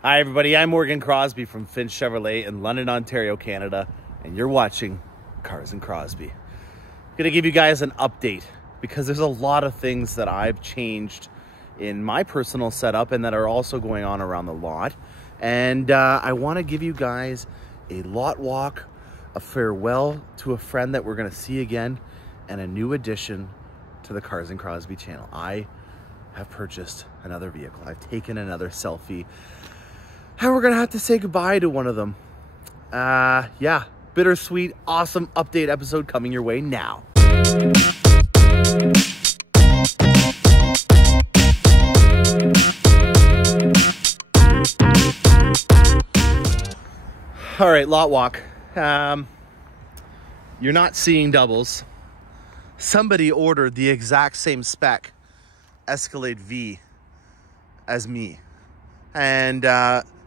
Hi everybody, I'm Crosbie from Finch Chevrolet in London, Ontario, Canada, and you're watching Cars and Crosbie. I'm gonna give you guys an update because there's a lot of things that I've changed in my personal setup and that are also going on around the lot. And I wanna give you guys a lot walk, a farewell to a friend that we're gonna see again, and a new addition to the Cars and Crosbie channel. I have purchased another vehicle. I've taken another selfie. And we're gonna have to say goodbye to one of them. Yeah, bittersweet, awesome update episode coming your way now. All right, lot walk. You're not seeing doubles. Somebody ordered the exact same spec Escalade V as me. And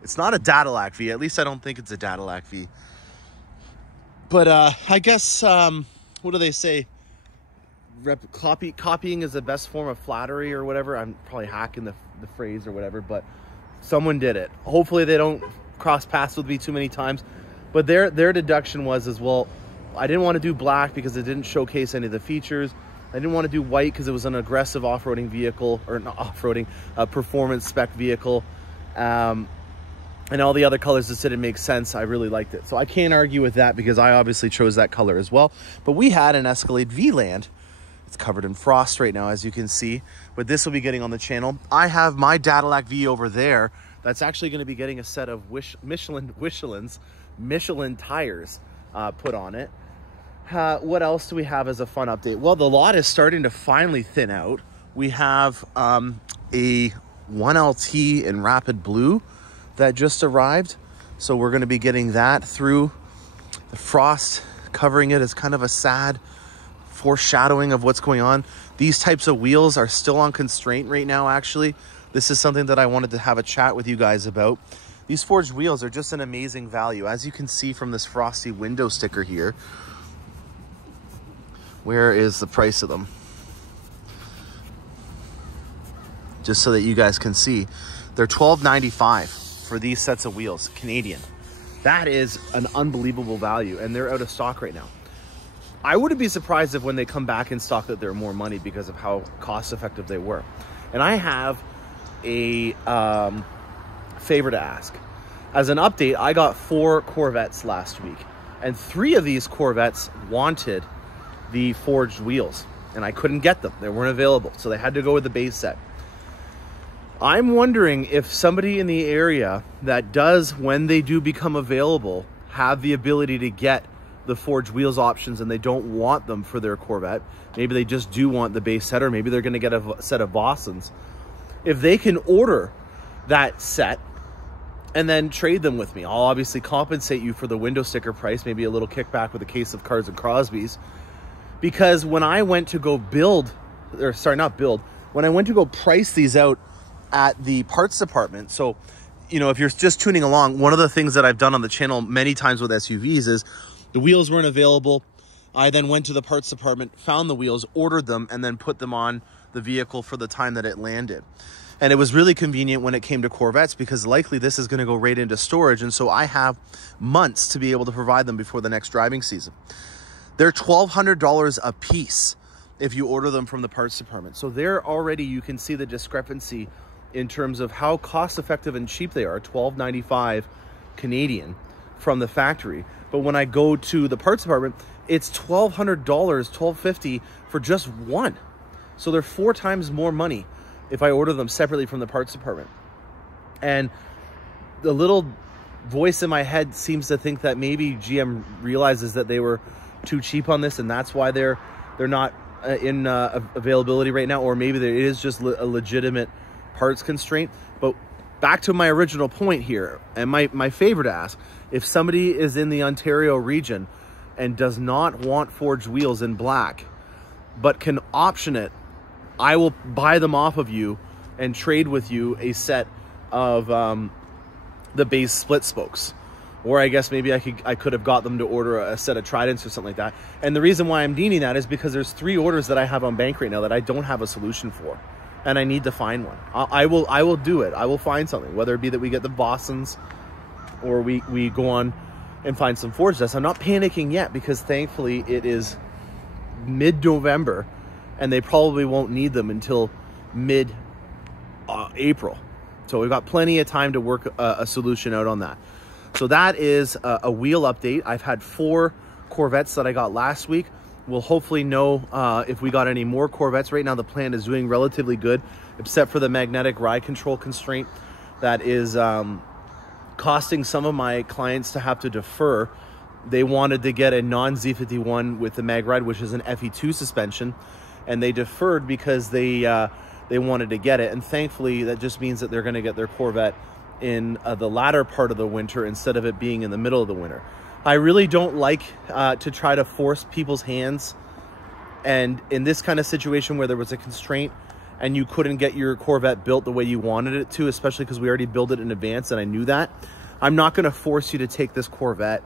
it's not a Cadillac V. At least I don't think it's a Cadillac V. But I guess, what do they say? Copying is the best form of flattery or whatever. I'm probably hacking the phrase or whatever, but someone did it. Hopefully they don't cross paths with me too many times. But their deduction was as well, I didn't want to do black because it didn't showcase any of the features. I didn't want to do white because it was an aggressive off-roading vehicle, or not off-roading, performance spec vehicle. And all the other colors just didn't make sense. I really liked it. So I can't argue with that because I obviously chose that color as well. But we had an Escalade V-Land. It's covered in frost right now, as you can see. But this will be getting on the channel. I have my Cadillac V over there. That's actually going to be getting a set of Michelin tires put on it. What else do we have as a fun update? Well, the lot is starting to finally thin out. We have a 1LT in Rapid Blue that just arrived. So we're going to be getting that through. The frost covering it is kind of a sad foreshadowing of what's going on. These types of wheels are still on constraint right now, actually. This is something that I wanted to have a chat with you guys about. These forged wheels are just an amazing value. As you can see from this frosty window sticker here. Where is the price of them? Just so that you guys can see. They're $12.95 for these sets of wheels, Canadian. That is an unbelievable value, and they're out of stock right now. I wouldn't be surprised if when they come back in stock that they're more money because of how cost effective they were. And I have a favor to ask. As an update, I got 4 Corvettes last week, and 3 of these Corvettes wanted the forged wheels, and I couldn't get them. They weren't available, so they had to go with the base set. I'm wondering if somebody in the area that does, when they do become available, have the ability to get the forged wheels options and they don't want them for their Corvette. Maybe they just do want the base set, or maybe they're going to get a set of Bostons. If they can order that set and then trade them with me, I'll obviously compensate you for the window sticker price, maybe a little kickback with a case of Cars and Crosbies. Because when I went to go when I went to go price these out at the parts department. So, you know, if you're just tuning along, one of the things that I've done on the channel many times with SUVs is the wheels weren't available. I then went to the parts department, found the wheels, ordered them, and then put them on the vehicle for the time that it landed. And it was really convenient when it came to Corvettes because likely this is going to go right into storage. And so I have months to be able to provide them before the next driving season. They're $1,200 a piece if you order them from the parts department. So there already you can see the discrepancy in terms of how cost effective and cheap they are. $12.95 Canadian from the factory. But when I go to the parts department, it's $1,200, $1,250 for just one. So they're 4 times more money if I order them separately from the parts department. And the little voice in my head seems to think that maybe GM realizes that they were too cheap on this and that's why they're not in availability right now, or maybe it is just a legitimate parts constraint. But back to my original point here, and my favor to ask, if somebody is in the Ontario region and does not want forged wheels in black but can option it, I will buy them off of you and trade with you a set of the base split spokes. Or I guess maybe I could have got them to order a set of Tridents or something like that. And the reason why I'm needing that is because there's 3 orders that I have on bank right now that I don't have a solution for. and I need to find one. I will do it. I will find something, whether it be that we get the Bosons or we go on and find some forged dust. I'm not panicking yet because thankfully it is mid-November and they probably won't need them until mid-April. So we've got plenty of time to work a solution out on that. So that is a wheel update. I've had 4 Corvettes that I got last week. We'll hopefully know if we got any more Corvettes. Right now the plant is doing relatively good, except for the magnetic ride control constraint that is costing some of my clients to have to defer. They wanted to get a non-Z51 with the mag ride, which is an FE2 suspension, and they deferred because they wanted to get it. And thankfully that just means that they're going to get their Corvette in the latter part of the winter instead of it being in the middle of the winter. I really don't like to try to force people's hands, and in this kind of situation where there was a constraint and you couldn't get your Corvette built the way you wanted it to, especially because we already built it in advance and I knew that, I'm not going to force you to take this Corvette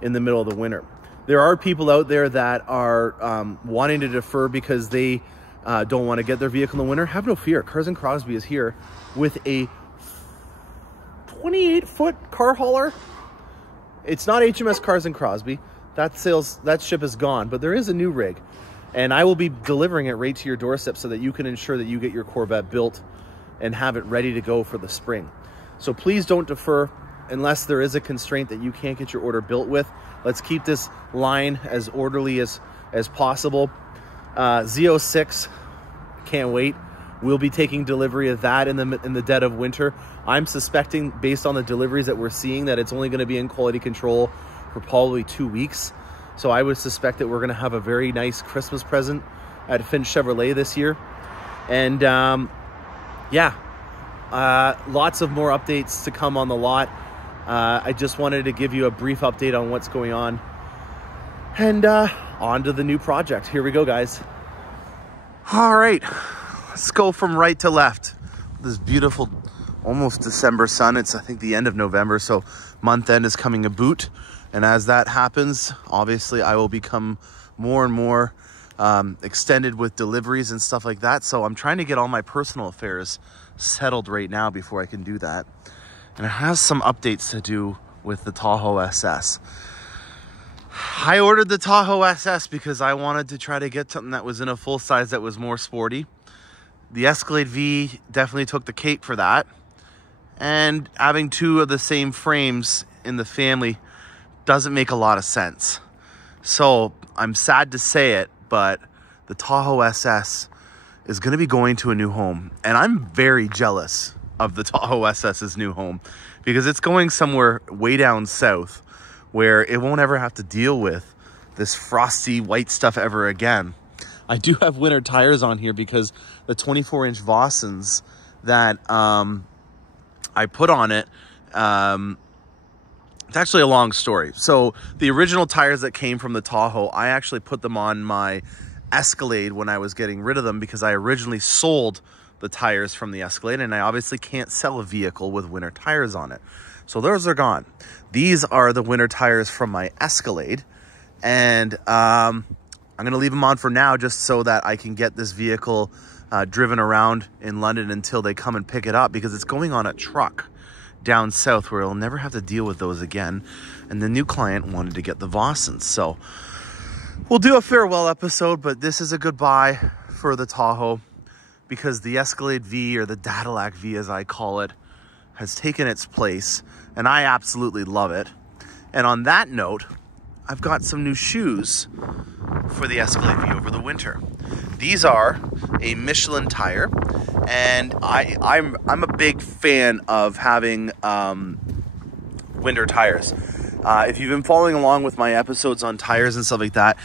in the middle of the winter. There are people out there that are wanting to defer because they don't want to get their vehicle in the winter. Have no fear. Cars and Crosbie is here with a 28-foot car hauler. It's not HMS Cars and Crosbie. That ship is gone, but there is a new rig, and I will be delivering it right to your doorstep so that you can ensure that you get your Corvette built and have it ready to go for the spring. So please don't defer unless there is a constraint that you can't get your order built with. Let's keep this line as orderly as possible. Z06, can't wait. We'll be taking delivery of that in the dead of winter. I'm suspecting, based on the deliveries that we're seeing, that it's only going to be in quality control for probably 2 weeks. So I would suspect that we're going to have a very nice Christmas present at Finch Chevrolet this year. And yeah, lots of more updates to come on the lot. I just wanted to give you a brief update on what's going on. And on to the new project. Here we go, guys. All right. Let's go from right to left. This beautiful, almost December sun. It's, I think, the end of November, so month end is coming a boot. And as that happens, obviously, I will become more and more extended with deliveries and stuff like that. So I'm trying to get all my personal affairs settled right now before I can do that. And it has some updates to do with the Tahoe SS. I ordered the Tahoe SS because I wanted to try to get something that was in a full size that was more sporty. The Escalade V definitely took the cake for that. And having 2 of the same frames in the family doesn't make a lot of sense. So I'm sad to say it, but the Tahoe SS is going to be going to a new home. And I'm very jealous of the Tahoe SS's new home because it's going somewhere way down south where it won't ever have to deal with this frosty white stuff ever again. I do have winter tires on here because the 24-inch Vossens that I put on it, it's actually a long story. So the original tires that came from the Tahoe, I actually put them on my Escalade when I was getting rid of them because I originally sold the tires from the Escalade, and I obviously can't sell a vehicle with winter tires on it. So those are gone. These are the winter tires from my Escalade, and I'm going to leave them on for now just so that I can get this vehicle driven around in London until they come and pick it up, because it's going on a truck down south where I'll never have to deal with those again. And the new client wanted to get the Vossens. So we'll do a farewell episode, but this is a goodbye for the Tahoe because the Escalade V, or the Cadillac V as I call it, has taken its place, and I absolutely love it. And on that note, I've got some new shoes for the Escalade V over the winter. These are a Michelin tire, and I'm a big fan of having winter tires. If you've been following along with my episodes on tires and stuff like that,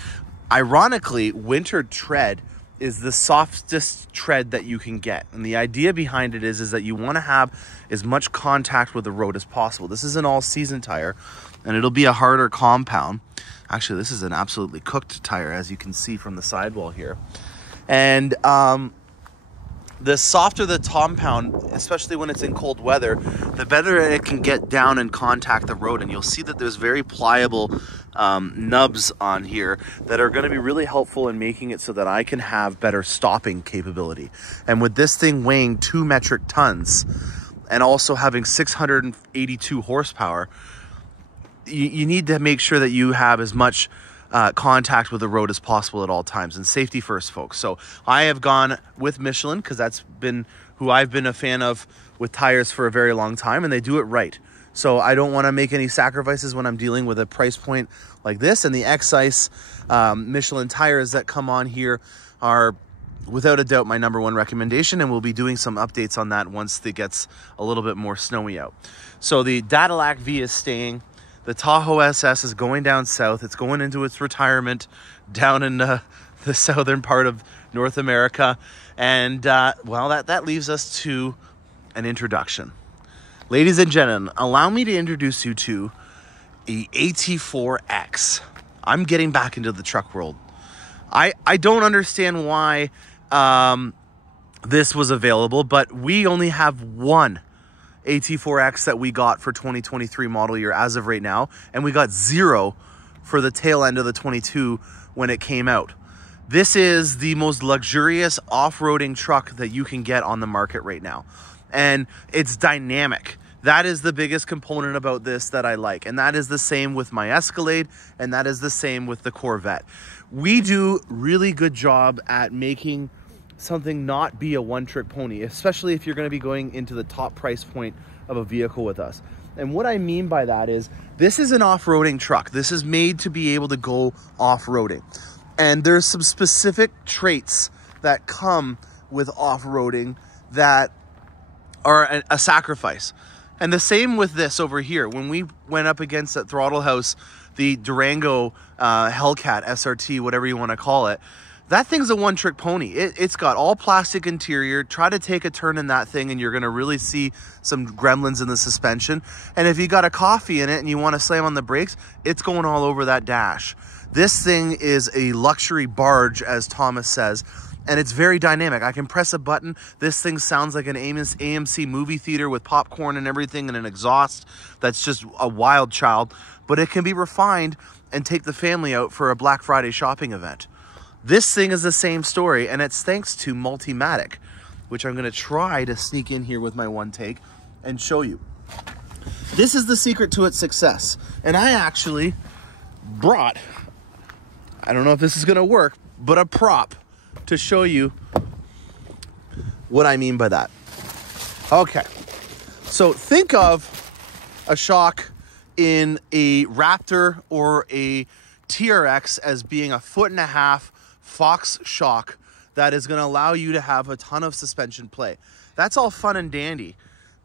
ironically, winter tread is the softest tread that you can get. And the idea behind it is that you want to have as much contact with the road as possible. This is an all-season tire, and it'll be a harder compound. Actually, this is an absolutely cooked tire, as you can see from the sidewall here. And the softer the compound, especially when it's in cold weather, the better it can get down and contact the road. And you'll see that there's very pliable nubs on here that are going to be really helpful in making it so that I can have better stopping capability. And with this thing weighing 2 metric tons and also having 682 horsepower, you need to make sure that you have as much contact with the road as possible at all times, and safety first, folks. So I have gone with Michelin because that's been who I've been a fan of with tires for a very long time, and they do it right. So I don't want to make any sacrifices when I'm dealing with a price point like this. And the X-Ice Michelin tires that come on here are without a doubt my #1 recommendation, and we'll be doing some updates on that once it gets a little bit more snowy out. So the Cadillac V is staying. The Tahoe SS is going down south. It's going into its retirement down in the southern part of North America. And, well, that leaves us to an introduction. Ladies and gentlemen, allow me to introduce you to a AT4X. I'm getting back into the truck world. I don't understand why this was available, but we only have one AT4X that we got for 2023 model year as of right now, and we got 0 for the tail end of the 22 when it came out. This is the most luxurious off-roading truck that you can get on the market right now, and it's dynamic. That is the biggest component about this that I like, and that is the same with my Escalade, and that is the same with the Corvette. We do really good job at making something not be a one-trick pony, especially if you're going to be going into the top price point of a vehicle with us. And what I mean by that is, this is an off-roading truck. This is made to be able to go off-roading. And there's some specific traits that come with off-roading that are a sacrifice. And the same with this over here. When we went up against at Throttle House, the Durango Hellcat SRT, whatever you want to call it, that thing's a one-trick pony. It's got all plastic interior. Try to take a turn in that thing and you're going to really see some gremlins in the suspension. And if you got a coffee in it and you want to slam on the brakes, it's going all over that dash. This thing is a luxury barge, as Thomas says, and it's very dynamic. I can press a button. This thing sounds like an AMC movie theater with popcorn and everything and an exhaust that's just a wild child. But it can be refined and take the family out for a Black Friday shopping event. This thing is the same story, and it's thanks to Multimatic, which I'm going to try to sneak in here with my one take and show you. This is the secret to its success. And I actually brought, I don't know if this is going to work, but a prop to show you what I mean by that. Okay, so think of a shock in a Raptor or a TRX as being a 1.5-foot Fox shock that is going to allow you to have a ton of suspension play. That's all fun and dandy,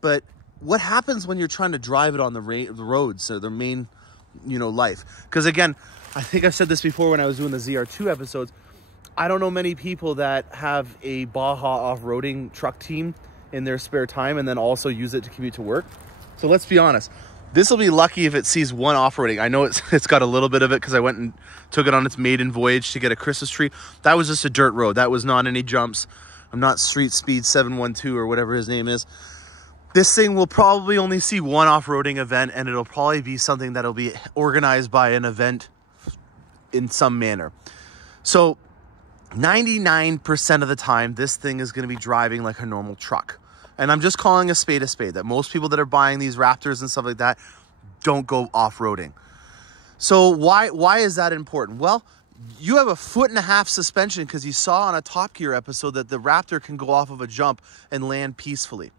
but what happens when you're trying to drive it on the roads, so the main, life? Because again, I think I've said this before when I was doing the ZR2 episodes, I don't know many people that have a Baja off-roading truck team in their spare time and then also use it to commute to work. So let's be honest. This will be lucky if it sees one off-roading. I know it's got a little bit of it because I went and took it on its maiden voyage to get a Christmas tree. That was just a dirt road. That was not any jumps. I'm not Street Speed 712 or whatever his name is. This thing will probably only see one off-roading event, and it'll probably be something that'll be organized by an event in some manner. So 99% of the time, this thing is going to be driving like a normal truck. And I'm just calling a spade, that most people that are buying these Raptors and stuff like that don't go off-roading. So why is that important? Well, you have a 1.5-foot suspension because you saw on a Top Gear episode that the Raptor can go off of a jump and land peacefully.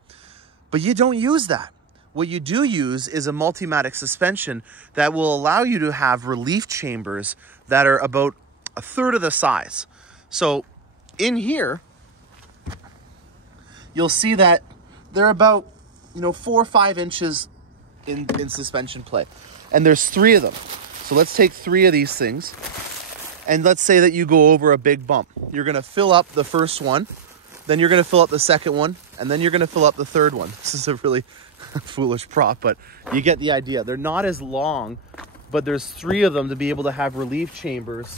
But you don't use that. What you do use is a Multimatic suspension that will allow you to have relief chambers that are about 1/3 of the size. So in here, you'll see that they're about, 4 or 5 inches in suspension play. And there's 3 of them. So let's take 3 of these things. And let's say that you go over a big bump. You're going to fill up the first one. Then you're going to fill up the second one. And then you're going to fill up the third one. This is a really foolish prop, but you get the idea. They're not as long, but there's 3 of them to be able to have relief chambers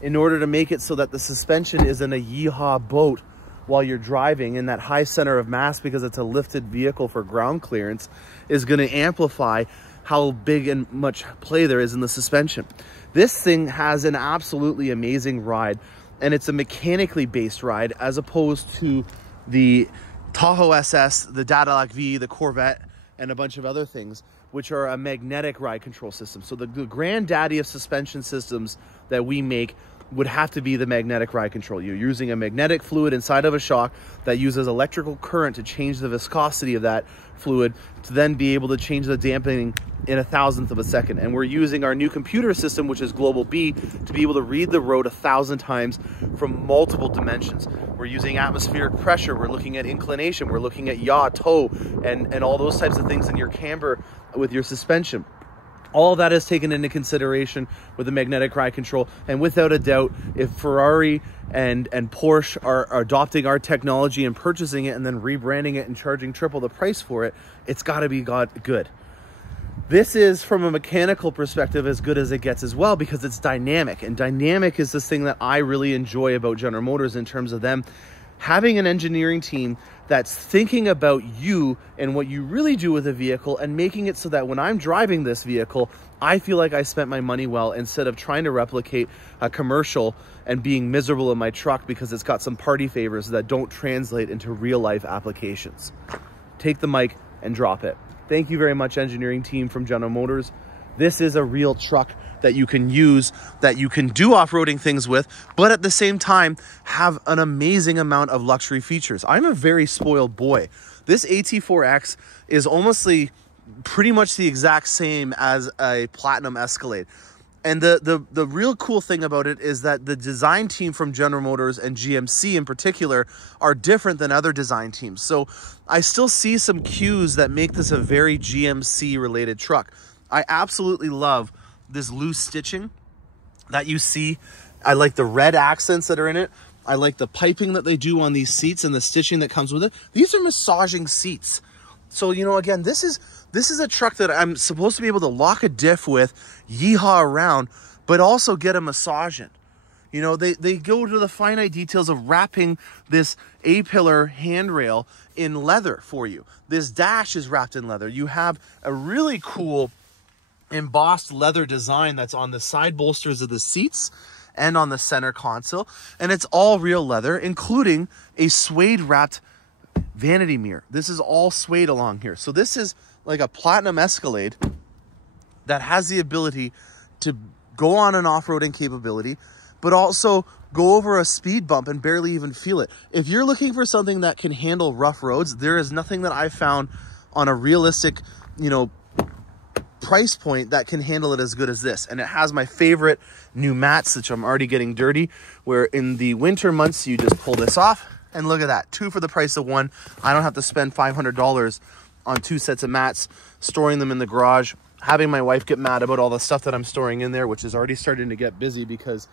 in order to make it so that the suspension isn't a yeehaw boat while you're driving, and that high center of mass, because it's a lifted vehicle for ground clearance, is going to amplify how big and much play there is in the suspension. This thing has an absolutely amazing ride, and it's a mechanically based ride as opposed to the Tahoe SS, the Cadillac V, the Corvette, and a bunch of other things, which are a magnetic ride control system. So the granddaddy of suspension systems that we make would have to be the magnetic ride control. You're using a magnetic fluid inside of a shock that uses electrical current to change the viscosity of that fluid to then be able to change the dampening in a thousandth of a second. And we're using our new computer system, which is Global B, to be able to read the road 1,000 times from multiple dimensions. We're using atmospheric pressure, we're looking at inclination, we're looking at yaw, toe, and all those types of things in your camber with your suspension. All of that is taken into consideration with the magnetic ride control. And without a doubt, if Ferrari and Porsche are adopting our technology and purchasing it and then rebranding it and charging triple the price for it, it's got to be good. This is, from a mechanical perspective, as good as it gets as well, because it's dynamic. And dynamic is this thing that I really enjoy about General Motors, in terms of them having an engineering team that's thinking about you and what you really do with a vehicle, and making it so that when I'm driving this vehicle, I feel like I spent my money well, instead of trying to replicate a commercial and being miserable in my truck because it's got some party favors that don't translate into real life applications. Take the mic and drop it. Thank you very much, engineering team from General Motors. This is a real truck that you can use, that you can do off-roading things with, but at the same time have an amazing amount of luxury features. I'm a very spoiled boy. This AT4X is almost pretty much the exact same as a Platinum Escalade. And the real cool thing about it is that the design team from General Motors, and GMC in particular, are different than other design teams. So I still see some cues that make this a very GMC related truck. I absolutely love this loose stitching that you see. I like the red accents that are in it. I like the piping that they do on these seats and the stitching that comes with it. These are massaging seats. So, you know, again, this is a truck that I'm supposed to be able to lock a diff with, yeehaw around, but also get a massage in. You know, they go to the finite details of wrapping this A-pillar handrail in leather for you. This dash is wrapped in leather. You have a really cool embossed leather design that's on the side bolsters of the seats and on the center console, and it's all real leather, including a suede wrapped vanity mirror. This is all suede along here. So this is like a Platinum Escalade that has the ability to go on an off-roading capability, but also go over a speed bump and barely even feel it. If you're looking for something that can handle rough roads, there is nothing that I've found on a realistic, you know, price point that can handle it as good as this. And it has my favorite new mats, which I'm already getting dirty, where in the winter months you just pull this off, and look at that, 2 for the price of 1. I don't have to spend $500 on 2 sets of mats, storing them in the garage, having my wife get mad about all the stuff that I'm storing in there, which is already starting to get busy because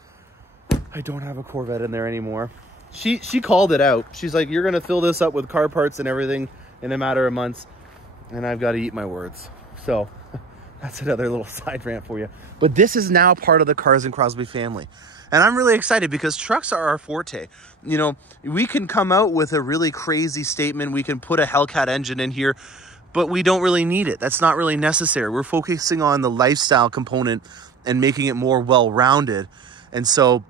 I don't have a Corvette in there anymore. She called it out. She's like, you're gonna fill this up with car parts and everything in a matter of months, and I've got to eat my words. So that's another little side rant for you. But this is now part of the Cars and Crosby family. And I'm really excited because trucks are our forte. You know, we can come out with a really crazy statement. We can put a Hellcat engine in here, but we don't really need it. That's not really necessary. We're focusing on the lifestyle component and making it more well-rounded. And so,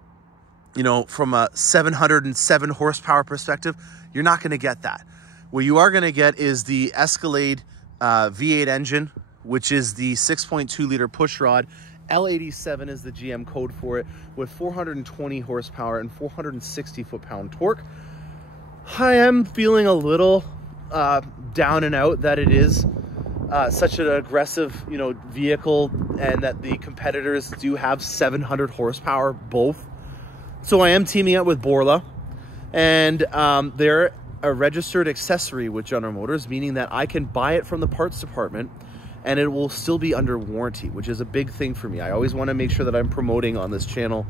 you know, from a 707 horsepower perspective, you're not going to get that. What you are going to get is the Escalade V8 engine, which is the 6.2 liter pushrod. L87 is the GM code for it, with 420 horsepower and 460 foot-pound torque. I am feeling a little down and out that it is such an aggressive, you know, vehicle, and that the competitors do have 700 horsepower both. So I am teaming up with Borla, and they're a registered accessory with General Motors, meaning that I can buy it from the parts department and it will still be under warranty, which is a big thing for me. I always want to make sure that I'm promoting on this channel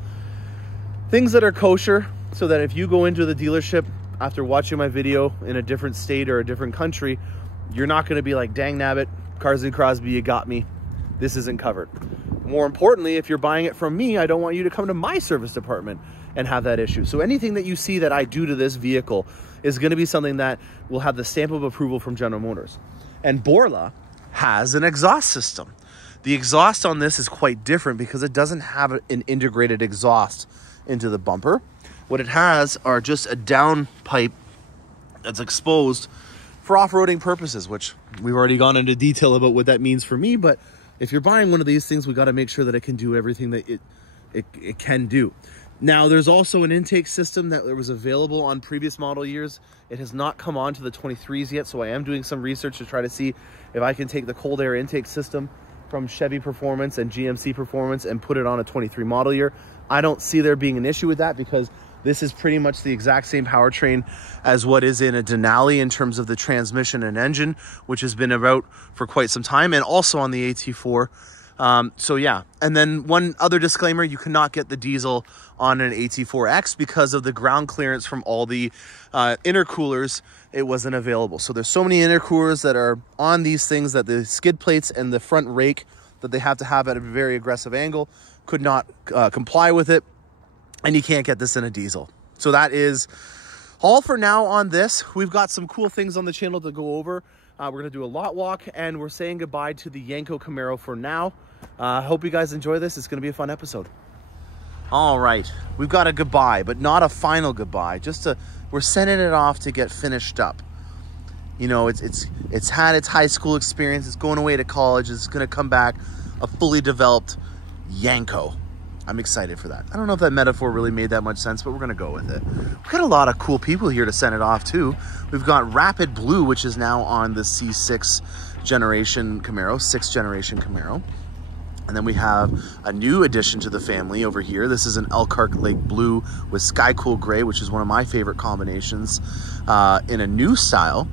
things that are kosher, so that if you go into the dealership after watching my video in a different state or a different country, you're not going to be like, dang nabbit, Cars and Crosby, you got me. This isn't covered. More importantly, if you're buying it from me, I don't want you to come to my service department and have that issue. So anything that you see that I do to this vehicle is going to be something that will have the stamp of approval from General Motors. And Borla has an exhaust system. The exhaust on this is quite different because it doesn't have an integrated exhaust into the bumper. What it has are just a downpipe that's exposed for off-roading purposes, which we've already gone into detail about what that means for me. But if you're buying one of these things, we got to make sure that it can do everything that it can do. Now, there's also an intake system that was available on previous model years. It has not come on to the 23s yet, so I am doing some research to try to see if I can take the cold air intake system from Chevy Performance and GMC Performance and put it on a 23 model year. I don't see there being an issue with that because this is pretty much the exact same powertrain as what is in a Denali in terms of the transmission and engine, which has been about for quite some time, and also on the AT4. So yeah, and then one other disclaimer, you cannot get the diesel on an AT4X because of the ground clearance from all the intercoolers. It wasn't available. So there's so many intercoolers that are on these things that the skid plates and the front rake that they have to have at a very aggressive angle could not comply with it, and you can't get this in a diesel. So that is all for now on this. We've got some cool things on the channel to go over. We're gonna do a lot walk, and we're saying goodbye to the Yenko Camaro for now. Hope you guys enjoy this. It's gonna be a fun episode. All right, we've got a goodbye, but not a final goodbye. We're sending it off to get finished up. You know, it's had its high school experience. It's going away to college. It's gonna come back a fully developed Yenko. I'm excited for that. I don't know if that metaphor really made that much sense, but we're gonna go with it. We've got a lot of cool people here to send it off too. We've got Rapid Blue, which is now on the C6 generation Camaro, 6th generation Camaro. And then we have a new addition to the family over here. This is an Elkhart Lake Blue with Sky Cool Gray, which is one of my favorite combinations in a new style.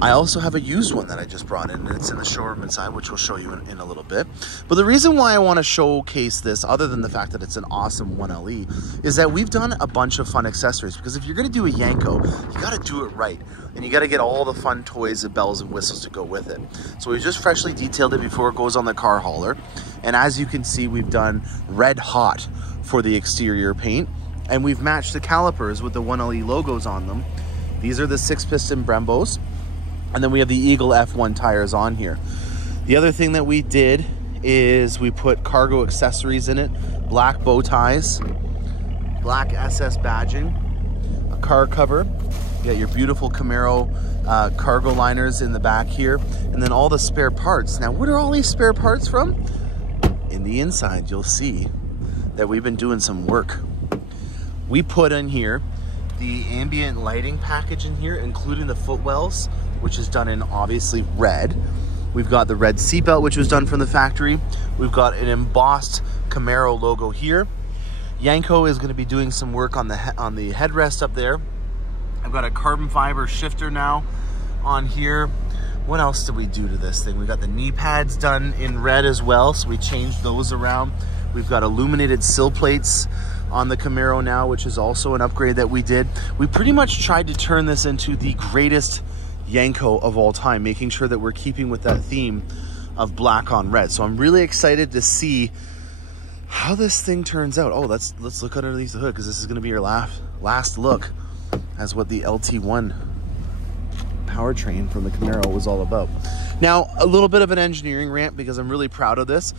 I also have a used one that I just brought in, and it's in the showroom inside, which we'll show you in a little bit. But the reason why I want to showcase this, other than the fact that it's an awesome 1LE, is that we've done a bunch of fun accessories. Because if you're going to do a Yenko, you got to do it right. And you got to get all the fun toys and bells and whistles to go with it. So we just freshly detailed it before it goes on the car hauler. And as you can see, we've done red hot for the exterior paint. And we've matched the calipers with the 1LE logos on them. These are the 6-piston Brembos. And then we have the Eagle F1 tires on here. The other thing that we did is we put cargo accessories in it, black bow ties, black SS badging, a car cover. You got your beautiful Camaro cargo liners in the back here, and then all the spare parts. Now, where are all these spare parts from? In the inside, you'll see that we've been doing some work. We put in here the ambient lighting package in here, including the footwells, which is done in obviously red. We've got the red seatbelt, which was done from the factory. We've got an embossed Camaro logo here. Yenko is going to be doing some work on the headrest up there. I've got a carbon fiber shifter now on here. What else did we do to this thing? We got the knee pads done in red as well, so we changed those around. We've got illuminated sill plates on the Camaro now, which is also an upgrade that we did. We pretty much tried to turn this into the greatest Yenko of all time, making sure that we're keeping with that theme of black on red. So I'm really excited to see how this thing turns out. Oh, let's look underneath the hood, because this is going to be your last look as what the LT1 powertrain from the Camaro was all about. Now, a little bit of an engineering rant, because I'm really proud of this.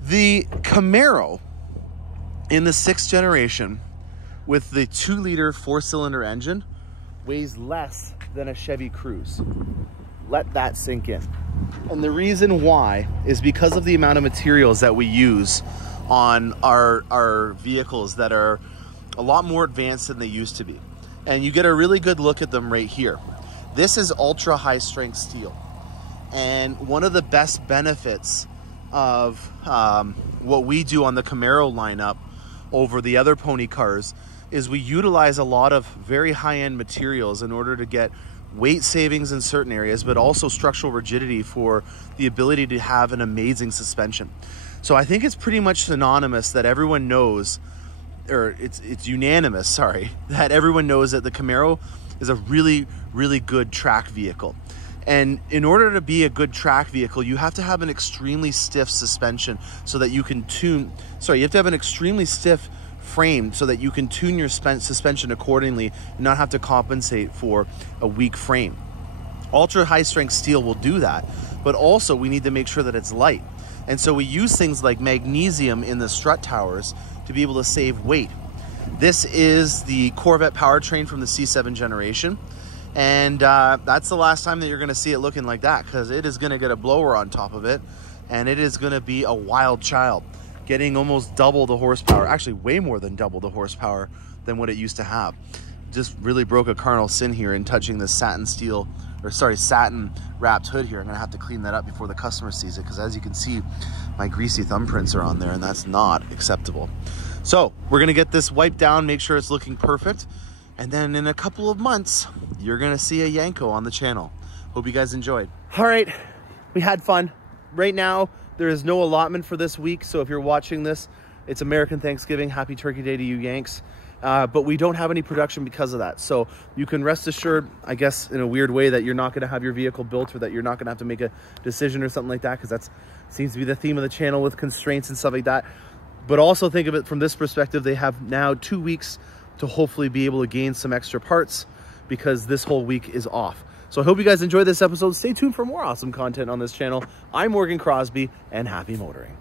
The Camaro in the 6th generation with the 2-liter 4-cylinder engine weighs less than a Chevy Cruze. Let that sink in. And the reason why is because of the amount of materials that we use on our vehicles that are a lot more advanced than they used to be. And you get a really good look at them right here. This is ultra high strength steel. And one of the best benefits of what we do on the Camaro lineup over the other pony cars is we utilize a lot of very high-end materials in order to get weight savings in certain areas, but also structural rigidity for the ability to have an amazing suspension. So I think it's pretty much synonymous that everyone knows, or it's unanimous, sorry, that everyone knows that the Camaro is a really, really good track vehicle. And in order to be a good track vehicle, you have to have an extremely stiff suspension so that you can tune, sorry, you have to have an extremely stiff frame so that you can tune your suspension accordingly and not have to compensate for a weak frame. Ultra high strength steel will do that, but also we need to make sure that it's light. And so we use things like magnesium in the strut towers to be able to save weight. This is the Corvette powertrain from the C7 generation. And that's the last time that you're gonna see it looking like that, because it is gonna get a blower on top of it, and it is gonna be a wild child, getting almost double the horsepower, actually way more than double the horsepower than what it used to have. Just really broke a cardinal sin here in touching this satin wrapped hood here. I'm gonna have to clean that up before the customer sees it, because as you can see, my greasy thumbprints are on there, and that's not acceptable. So we're gonna get this wiped down, make sure it's looking perfect, and then in a couple of months, you're gonna see a Yenko on the channel. Hope you guys enjoyed. All right, we had fun. Right now, there is no allotment for this week, so if you're watching this, it's American Thanksgiving. Happy Turkey Day to you Yanks. But we don't have any production because of that. So you can rest assured, I guess, in a weird way, that you're not going to have your vehicle built, or that you're not going to have to make a decision or something like that, because that seems to be the theme of the channel with constraints and stuff like that. But also think of it from this perspective. They have now 2 weeks to hopefully be able to gain some extra parts, because this whole week is off. So I hope you guys enjoyed this episode. Stay tuned for more awesome content on this channel. I'm Crosbie, and happy motoring.